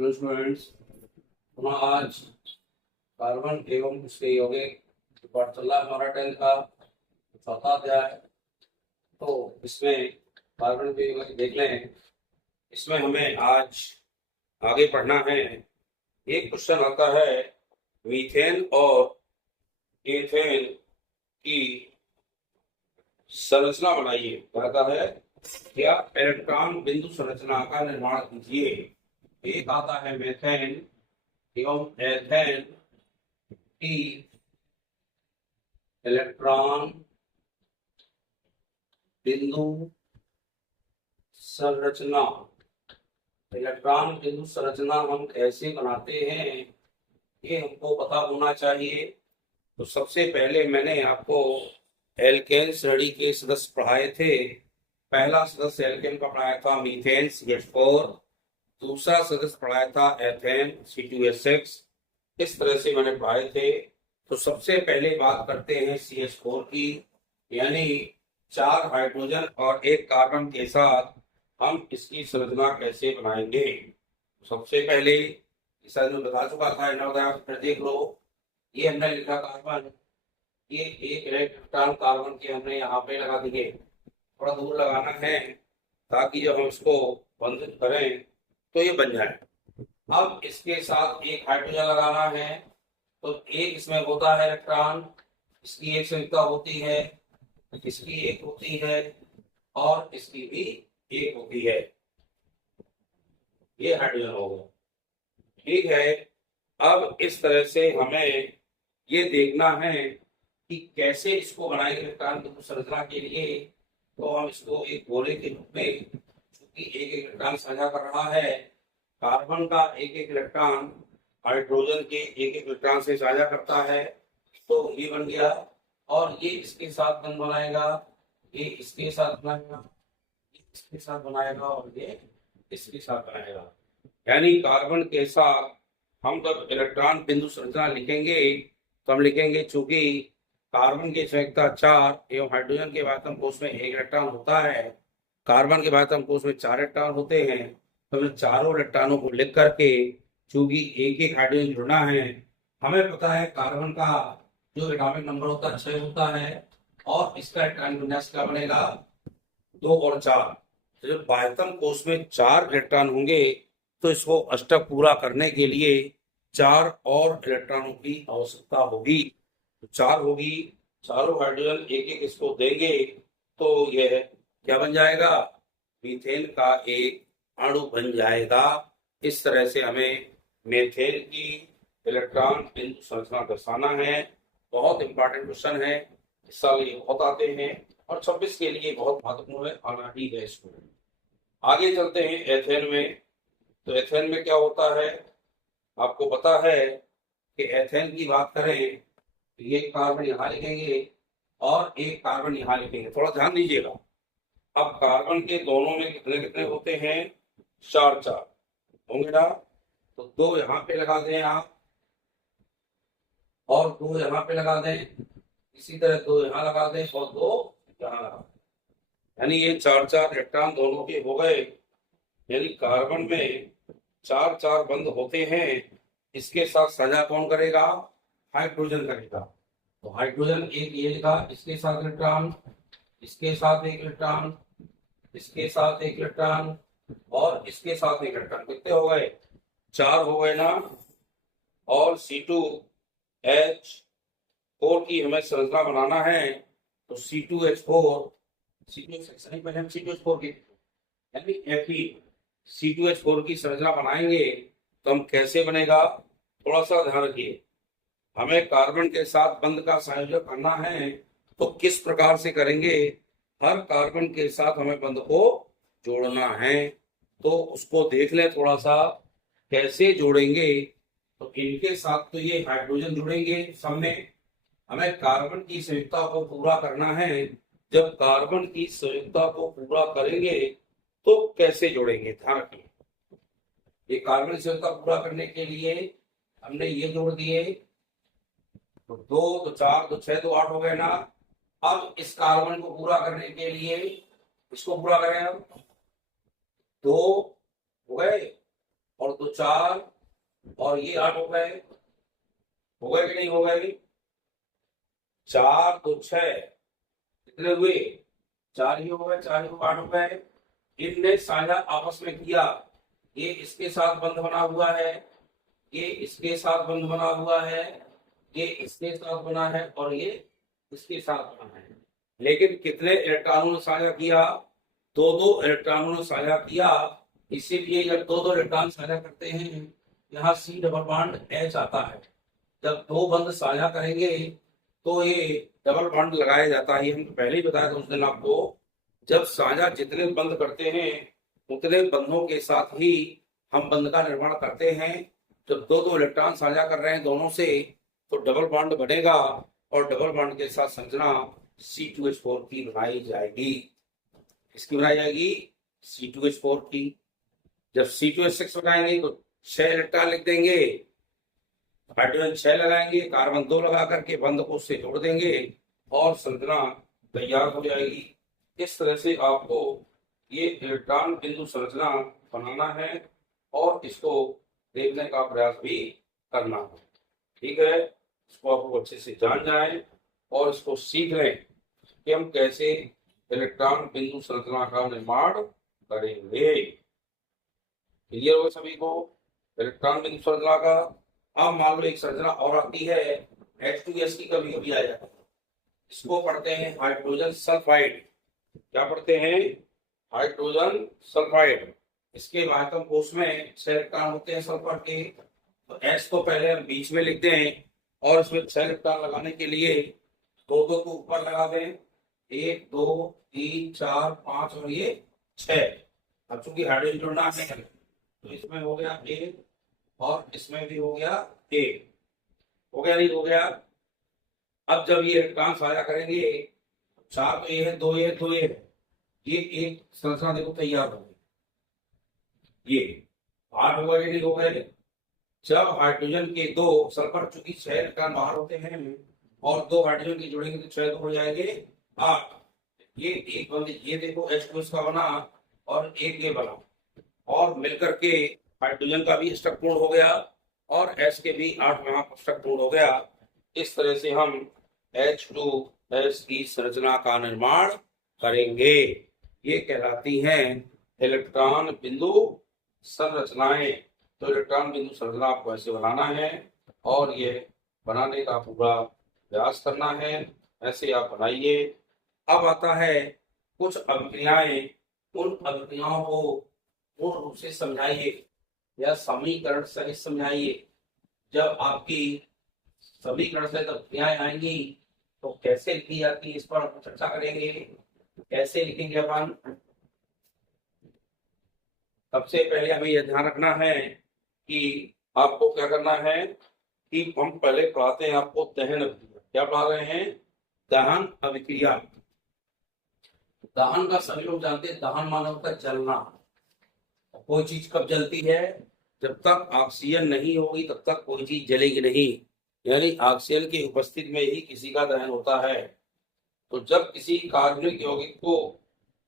Hello students, पुनः आज carbon एवं उसके यौगिक पाठ चल रहा है हमारा 10th का चौथा अध्याय। तो इसमें कार्बन के यौगिक देख लें। इसमें हमें आज आगे पढ़ना है। एक क्वेश्चन आता है, मीथेन और एथेन की संरचना बनाइए। कहता है क्या इलेक्ट्रॉन बिंदु संरचना का निर्माण कीजिए। एक आता है मीथेन एवं एथेन की इलेक्ट्रॉन बिंदु संरचना। इलेक्ट्रॉन बिंदु संरचना हम कैसे बनाते हैं ये हमको पता होना चाहिए। तो सबसे पहले मैंने आपको एल्केन श्रेणी के सदस्य पढ़ाए थे। पहला सदस्य एल्केन का पढ़ाया था मीथेन CH4, दूसरा सदस्य पढ़ाया था एथेन C2H6। इस तरह से मैंने पढ़ाए थे। तो सबसे पहले बात करते हैं CH4 की, यानी 4 हाइड्रोजन और 1 कार्बन के साथ हम इसकी संरचना कैसे बनाएंगे। सबसे पहले शायद मैं बता चुका था, नवोदय फिर देख लो। ये हमने लिखा कार्बन, ये एक इलेक्ट्रॉन कार्बन के हमने यहाँ पे लगा दिए। थोड़ा दूर लगाना है ताकि जब हम इसको बंधित करें तो ये बन जाए। अब इसके साथ एक हाइड्रोजन लगाना है, तो एक इसमें होता है इलेक्ट्रॉन, इसकी एक संयुक्ता होती है, इसकी एक होती है और इसकी भी एक होती है। ये हाइड्रोजन हो गया, ठीक है। अब इस तरह से हमें ये देखना है कि कैसे इसको बनाएंगे इलेक्ट्रॉन की संरचना के लिए। तो हम इसको एक गोले के रूप में, चूंकि एक इलेक्ट्रॉन साझा कर रहा है, कार्बन का एक एक इलेक्ट्रॉन हाइड्रोजन के एक एक इलेक्ट्रॉन से साझा करता है, तो ये बन गया। और ये इसके साथ बंध बनाएगा, ये इसके साथ बनाएगा, इसके साथ बनाएगा और ये इसके साथ बनाएगा। यानी कार्बन के साथ हम जब इलेक्ट्रॉन बिंदु संरचना लिखेंगे तो हम लिखेंगे, चूंकि कार्बन की संयुक्ता 4 एवं हाइड्रोजन के वातम कोष में 1 इलेक्ट्रॉन होता है, कार्बन के वातम कोष में 4 इलेक्ट्रॉन होते हैं। तो हमें चारों इलेक्ट्रॉनों को लिख करके, चूंकि एक एक हाइड्रोजन जुड़ना है, हमें पता है कार्बन का जो एटॉमिक नंबर होता है 6 होता है और इसका इलेक्ट्रॉन विन्यास क्या बनेगा 2 और 4। तो जब वातम कोष में 4 इलेक्ट्रॉन होंगे तो इसको अष्टक पूरा करने के लिए 4 और इलेक्ट्रॉनों की आवश्यकता होगी। तो 4 होगी, चारों हाइड्रोजन एक एक इसको देंगे तो यह क्या बन जाएगा, मीथेन का एक अणु बन जाएगा। इस तरह से हमें मीथेन की इलेक्ट्रॉन बिंदु संरचना दर्शाना है। बहुत इंपॉर्टेंट क्वेश्चन है, इस साल ये बहुत आते हैं और 26 के लिए बहुत महत्वपूर्ण है, आना ही है इसको। आगे चलते हैं एथेन में। तो एथेन में क्या होता है, आपको पता है कि एथेन की बात करें तो ये कार्बन यहाँ लिखेंगे और एक कार्बन यहाँ लिखेंगे। थोड़ा ध्यान दीजिएगा। अब कार्बन के दोनों में कितने कितने होते हैं, 4 4 होंगे ना। तो 2 यहाँ पे लगा दें आप और 2 यहाँ पे लगा दें, इसी तरह 2 यहाँ लगा दें और 2 यहाँ लगा दें। यानी ये 4 4 इलेक्ट्रॉन दोनों के हो गए। यानी कार्बन में 4 4 बंध होते हैं। इसके साथ साझा कौन करेगा, हाइड्रोजन करेगा। तो हाइड्रोजन एक ये लिखा, इसके साथ इलेक्ट्रॉन, इसके साथ एक इलेक्ट्रॉन, इसके साथ एक इलेक्ट्रॉन और इसके साथ एक इलेक्ट्रॉन। कितने हो गए, 4 हो गए ना। और C2H4 की हमें संरचना बनाना है। तो C2H4 नहीं, पहले हम C2H4 की यानी C2H4 की संरचना बनाएंगे तो हम कैसे बनेगा, थोड़ा सा ध्यान रखिए। हमें कार्बन के साथ बंध का संयोजन करना है तो किस प्रकार से करेंगे, हर कार्बन के साथ हमें बंध को जोड़ना है। तो उसको देख ले थोड़ा सा कैसे जोड़ेंगे। तो इनके साथ तो ये हाइड्रोजन जुड़ेंगे सामने, हमें कार्बन की संयुक्ता को पूरा करना है। जब कार्बन की संयुक्ता को पूरा करेंगे तो कैसे जोड़ेंगे, ध्यान रखिए। ये कार्बन की संयुक्ता पूरा करने के लिए हमने ये जोड़ दिए, तो 2 तो 4 तो 6 तो 8 हो गए ना। अब इस कार्बन को पूरा करने के लिए इसको पूरा करें, अब 2 हो गए और 2 4 और ये 8 हो गए। हो गए कि नहीं हो गए? 4 2 6 कितने हुए? 4 ही हो गए। 4 ही 8 हो गए। इनने साझा आपस में किया। ये इसके साथ बंध बना हुआ है, ये इसके साथ बंध बना हुआ है, ये इसके साथ बना है और ये इसके साथ बना है। लेकिन कितने इलेक्ट्रॉनों ने साझा किया? 2 इलेक्ट्रॉनों ने साझा किया। इसीलिए जब 2 इलेक्ट्रॉन साझा करते हैं, यहाँ C डबल बॉन्ड H आता है। जब 2 बंध साझा करेंगे तो ये डबल बॉन्ड लगाया जाता है। हम पहले ही बताया था उस दिन आपको, जब साझा जितने बंध करते हैं उतने बंधों के साथ ही हम बंध का निर्माण करते हैं। जब 2 इलेक्ट्रॉन साझा कर रहे हैं दोनों से, तो डबल बॉन्ड बनेगा और डबल बॉन्ड के साथ संरचना C2H4 की बनाई जाएगी। किसकी बनाई जाएगी? C2H4 की। जब C2H6 बनाएंगे तो 6 इलेक्ट्रॉन लिख देंगे, हाइड्रोजन 6 लगाएंगे, कार्बन 2 लगा करके बंध को उससे जोड़ देंगे और संरचना तैयार हो जाएगी। इस तरह से आपको ये इलेक्ट्रॉन बिंदु संरचना बनाना है और इसको देखने का प्रयास भी करना है। ठीक है, इसको आपको अच्छे से जान जाए और इसको सीख लें कि हम कैसे इलेक्ट्रॉन बिंदु संरचना का निर्माण करेंगे। क्लियर हो सभी को इलेक्ट्रॉन बिंदु संरचना का? अब मान लो एक संरचना और आती है H2S की, कभी कभी आ जाता है। इसको पढ़ते हैं हाइड्रोजन सल्फाइड। क्या पढ़ते हैं? Hydrogen sulphide. इसके आयतन कोश में 6 इलेक्ट्रॉन होते हैं सल्फर के। तो H को पहले हम बीच में लिख दें और इसमें 6 इलेक्ट्रॉन लगाने के लिए 2 को ऊपर लगा दें। 1 2 3 4 5 और ये 6। अब चूंकि हाइड्रोजन जुड़ना है तो इसमें हो गया 1 और इसमें भी हो गया 1। हो गया नहीं हो गया? अब जब ये इलेक्ट्रॉन साझा करेंगे, 4 तो ये है, 2 ये है, 2 ये है, ये एक संरचना देखो तैयार हो गई। ये 8 हो गए नहीं हो गए? जब हाइड्रोजन के 2 सल्फर, चूंकि 6 इलेक्ट्रॉन बाहर होते हैं और 2 हाइड्रोजन के जुड़ेंगे तो 6 हो जाएंगे 8। ये एक बंद, ये देखो H2 का बना और एक ये बना और मिलकर के हाइड्रोजन का भी स्ट्रक्चर पूर्ण हो गया और H के भी 8 वहां स्ट्रक्चर पूर्ण हो गया। इस तरह से हम H2S की संरचना का निर्माण करेंगे। ये कहलाती हैं इलेक्ट्रॉन बिंदु संरचनाएं। तो इलेक्ट्रॉन बिंदु संरचना आपको ऐसे बनाना है और ये बनाने का पूरा प्रयास करना है। ऐसे आप बनाइए। अब आता है कुछ अभिक्रियाएं। उन अभिक्रियाओं को पूर्ण रूप से समझाइए या समीकरण सहित समझाइए। जब आपकी समीकरण सहित अभिक्रियाएं आएंगी तो कैसे लिखी जाती है, इस पर हम चर्चा करेंगे। कैसे लिखेंगे अपन? सबसे पहले हमें यह ध्यान रखना है कि आपको क्या करना है कि हम पहले पढ़ाते हैं आपको दहन अभिक्रिया। क्या पढ़ा रहे हैं? दहन अभिक्रिया। दहन का सभी लोग जानते हैं, दहन माना होता है जलना। कोई चीज कब जलती है? जब तक ऑक्सीजन नहीं होगी तब तक कोई चीज जलेगी नहीं, यानी ऑक्सीजन की उपस्थिति में ही किसी का दहन होता है। तो जब किसी कार्बनिक यौगिक को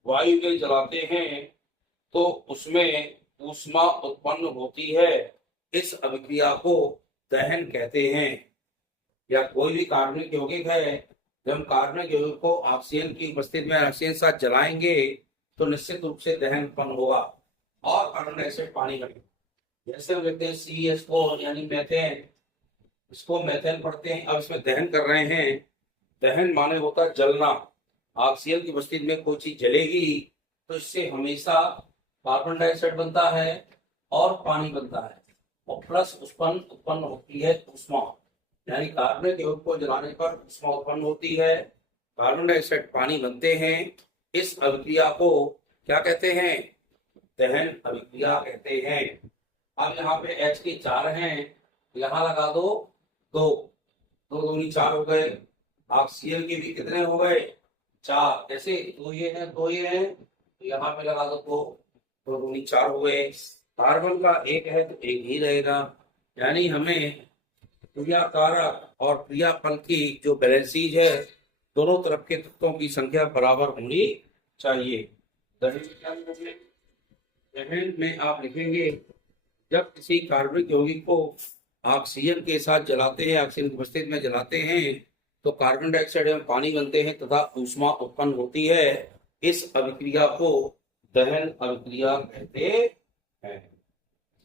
वायु में जलाते हैं तो उसमें ऊष्मा उत्पन्न होती है। इस अभिक्रिया को दहन कहते हैं। या कोई भी कार्बनिक यौगिक है, जब हम कार्बनिक यौगिक को ऑक्सीजन की उपस्थिति में ऑक्सीजन साथ जलाएंगे तो निश्चित रूप से दहन उत्पन्न होगा और कार्बन डाइऑक्साइड पानी लगेगा। जैसे हम देखते हैं CH4 यानी मैथेन, इसको मैथेन पढ़ते हैं। अब इसमें दहन कर रहे हैं। दहन माने होता है जलना। ऑक्सीजन की उपस्थिति में कोई चीज जलेगी तो इससे हमेशा कार्बन डाइऑक्साइड बनता है और पानी बनता है और प्लस उत्पन्न होती है ऊष्मा। यानी कार्बनिक यौगिक को जलाने पर ऊष्मा उत्पन्न होती है, कार्बन डाइऑक्साइड पानी बनते हैं। इस अभिक्रिया को क्या कहते हैं? दहन अभिक्रिया कहते हैं। अब यहाँ पे H के 4 हैं, यहाँ लगा दो 2, 2 दूनी 4 हो गए। ऑक्सीजन के भी कितने हो गए? 4। जैसे 2 ये हैं 2 ये हैं, तो यहाँ पे लगा दो 2, 2 दूनी 4 हो गए। कार्बन का 1 है तो 1 ही रहेगा। यानी हमें क्रिया कारक और क्रियाफल की जो बैलेंसीज है, दोनों तरफ के तत्वों की संख्या बराबर होनी चाहिए। दहन में आप लिखेंगे जब किसी कार्बनिक यौगिक को ऑक्सीजन के साथ जलाते हैं, ऑक्सीजन की उपस्थिति में जलाते हैं, तो कार्बन डाइऑक्साइड एवं पानी बनते हैं तथा ऊष्मा उत्पन्न होती है। इस अभिक्रिया को दहन अभिक्रिया कहते हैं।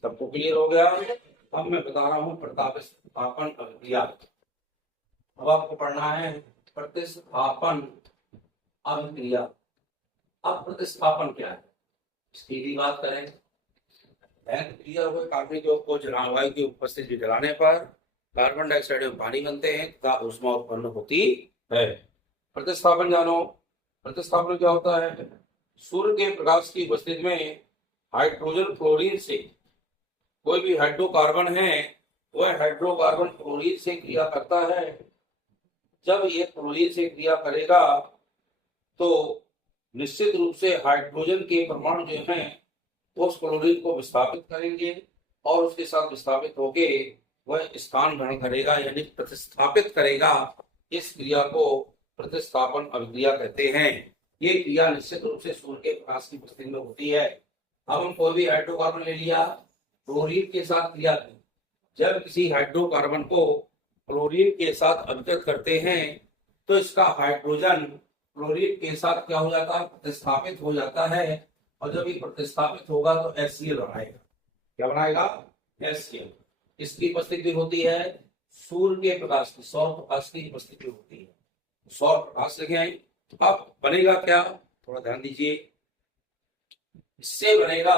सबको क्लियर हो गया? अब मैं बता रहा हूँ प्रतिस्थापन अभिक्रिया। अब आपको पढ़ना है प्रतिस्थापन अभिक्रिया। अब प्रतिस्थापन क्या है इसकी भी बात करें। दहन क्रिया हुए कार्बनिक यौगिक को जलाने वायु की उपस्थिति में जलाने पर कार्बन डाइऑक्साइड एवं पानी बनते हैं तथा ऊष्मा उत्पन्न होती है। प्रतिस्थापन जानो। प्रतिस्थापन क्या होता है? सूर्य के प्रकाश की उपस्थिति में हाइड्रोजन फ्लोरीन से कोई भी हाइड्रोकार्बन है वह हाइड्रोकार्बन फ्लोरीन से क्रिया करता है। जब ये फ्लोरीन से क्रिया करेगा तो निश्चित रूप से हाइड्रोजन के परमाणु जो हैं उस क्लोरीन को विस्थापित करेंगे और उसके साथ विस्थापित होके वह स्थान ग्रहण करेगा, यानी प्रतिस्थापित करेगा। इस क्रिया को प्रतिस्थापन अभिक्रिया कहते हैं। ये क्रिया निश्चित रूप से सूर्य के प्रकाश की उपस्थिति में होती है। अब हम कोई भी हाइड्रोकार्बन ले लिया, क्लोरीन के साथ क्रिया की। जब किसी हाइड्रोकार्बन को क्लोरीन के साथ अभिकृत करते हैं तो इसका हाइड्रोजन क्लोरीन के साथ क्या हो जाता है? प्रतिस्थापित हो जाता है। और जब ये प्रतिस्थापित होगा तो HCl बनाएगा। क्या बनाएगा? HCl। इसकी उपस्थिति होती है सूर्य के प्रकाश की, सौर प्रकाश की उपस्थिति होती है। सौर प्रकाश लिखें। अब बनेगा क्या? थोड़ा ध्यान दीजिए। इससे बनेगा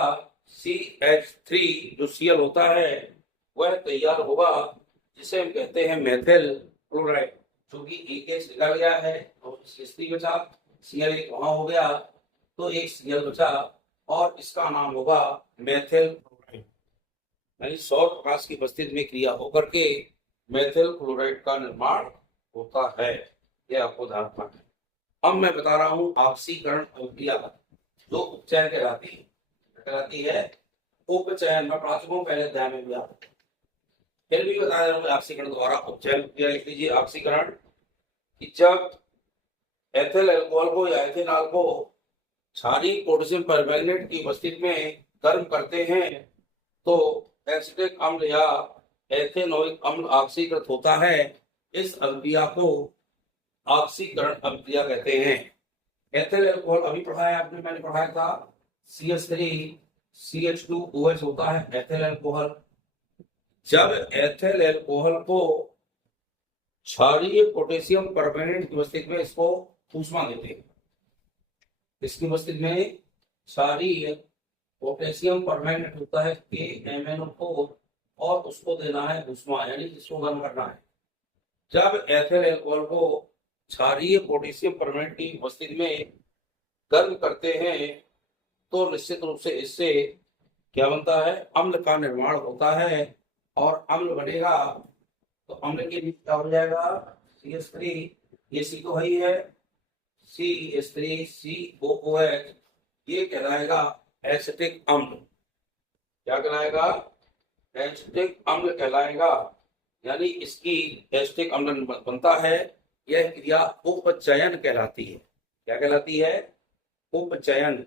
CH3 जो Cl होता है वह तैयार होगा, जिसे हम कहते हैं मेथिल क्लोराइड। क्योंकि एक निकल गया है और CH3 बचा, Cl एक वहां हो गया तो एक Cl बचा और इसका नाम होगा मेथिल क्लोराइड। यानी सौर प्रकाश की उपस्थिति में क्रिया होकर के मेथिल क्लोराइड का निर्माण होता है। यह आपको ध्यान रखना है। अब मैं बता रहा हूँ ऑक्सीकरण अभिक्रिया जो उपचयन कहलाती है। उपचयन मैं पढ़ा चुका हूँ पहले अध्याय में भी। आप फिर भी बता रहा हूँ ऑक्सीकरण द्वारा उपचयन क्रिया लिख लीजिए। ऑक्सीकरण कि जब एथिल अल्कोहल को या एथेनॉल को क्षारीय पोटेशियम परमैंगनेट की उपस्थिति में गर्म करते हैं तो एसिटिक अम्ल या एथेनोइक अम्ल ऑक्सीकृत होता है। इस अभिक्रिया को ऑक्सीकरण अभिक्रिया कहते हैं। एथिल अल्कोहल अभी पढ़ाया आपने, मैंने पढ़ाया था CH3 CH2OH होता है एथिल अल्कोहल। जब एथिल अल्कोहल को क्षारीय पोटेशियम परमैंगनेट की उपस्थिति में इसको ऊष्मा देते हैं। इसकी उपस्थिति में क्षारीय पोटेशियम परमैंगनेट होता है KMnO4 और उसको देना है ऊष्मा, यानी इसको गर्म करना है। जब एथिल अल्कोहल को क्षारीय पोटेशियम परमैंगनेट की उपस्थिति में गर्म करते हैं तो निश्चित रूप से इससे क्या बनता है? अम्ल का निर्माण होता है। और अम्ल बनेगा तो अम्ल के लिए क्या हो जाएगा? CH3, ये C तो ही है, CH3COOH, ये कहलाएगा एसिटिक अम्ल। क्या कहलाएगा? एसिटिक अम्ल कहलाएगा। यानी इसकी एसिटिक अम्ल बनता है। यह क्रिया उपचयन कहलाती है। क्या कहलाती है? उपचयन।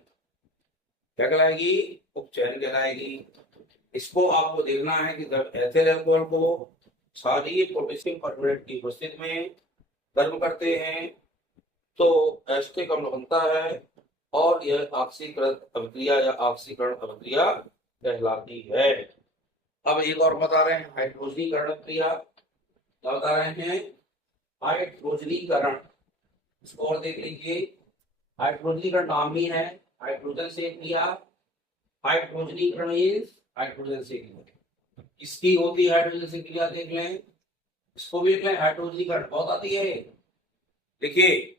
क्या कहलाएगी? उपचयन कहलाएगी। इसको आपको देखना है कि जब एथिल अल्कोहल को क्षारीय पोटेशियम परमैंगनेट की उपस्थिति में गर्म करते हैं तो एसिटिक अम्ल बनता है और यह ऑक्सीकृत अभिक्रिया या ऑक्सीकरण अभिक्रिया कहलाती है। अब एक और बता रहे हैं हाइड्रोजनीकरण क्रिया। क्या बता रहे हैं? हाइड्रोजनीकरण। इसको और देख लीजिए। हाइड्रोजनीकरण नाम ही है, हाइड्रोजन से क्रिया। हाइड्रोजनीकरण इज हाइड्रोजन से क्रिया। इसकी होती है हाइड्रोजन से क्रिया, देख लें। इसको भी देख लें, हाइड्रोजनीकरण बहुत आती है। देखिए,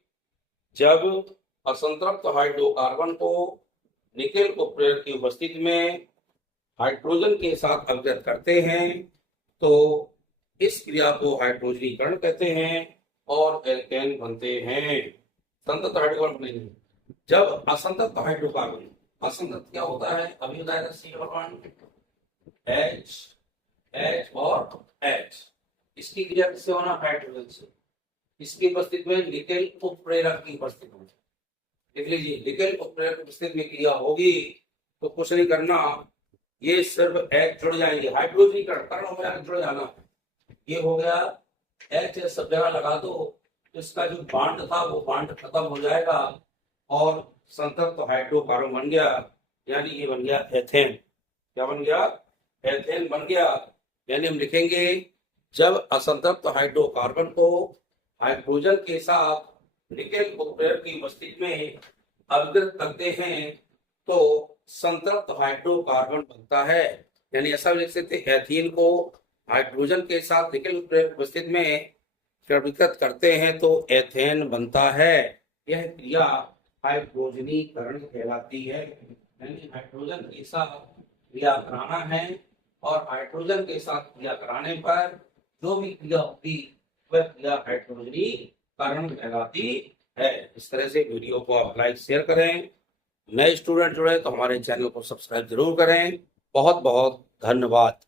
जब असंतृप्त हाइड्रोकार्बन को निकेल उपप्रेरक की उपस्थिति में हाइड्रोजन के साथ अभिकृत करते हैं तो इस क्रिया को हाइड्रोजनीकरण कहते हैं और एल्केन बनते हैं। संतृप्त हाइड्रोकार्बन नहीं। जब असंतृप्त हाइड्रोकार्बन, असंतृप्त क्या होता है? अभी बताया C H और H, इसकी क्रिया किससे होना? हाइड्रोजन से। इसकी उपस्थिति में निकेल उत्प्रेरक की उपस्थिति में, देख लीजिए, निकेल उत्प्रेरक की उपस्थिति में क्रिया होगी तो कुछ नहीं करना, ये सिर्फ H जुड़ जाएंगे, हाइड्रोजनीकरण हो जाएगा, जुड़ जाना। ये हो गया H, सब जगह लगा दो, इसका जो बांड था वो बांड खत्म हो जाएगा और संतृप्त हाइड्रोकार्बन बन गया, यानी ये बन गया एथेन। क्या बन गया? एथेन बन गया। यानी हम लिखेंगे जब असंतृप्त हाइड्रोकार्बन को हाइड्रोजन के साथ निकेल उत्प्रेरक की उपस्थिति में अवकृत करते हैं तो संतृप्त हाइड्रोकार्बन बनता है। यानी ऐसा लिख सकते हैं, एथीन को हाइड्रोजन के साथ निकेल उत्प्रेरक की उपस्थिति में द्रवीकृत करते हैं तो एथेन बनता है। यह क्रिया हाइड्रोजनीकरण कहलाती है। यानी हाइड्रोजन के साथ क्रिया कराना है और हाइड्रोजन के साथ क्रिया कराने पर जो भी क्रिया होती वह क्रिया हाइड्रोजनीकरण कहलाती है। इस तरह से वीडियो को आप लाइक शेयर करें, नए स्टूडेंट जुड़े तो हमारे चैनल को सब्सक्राइब जरूर करें। बहुत बहुत धन्यवाद।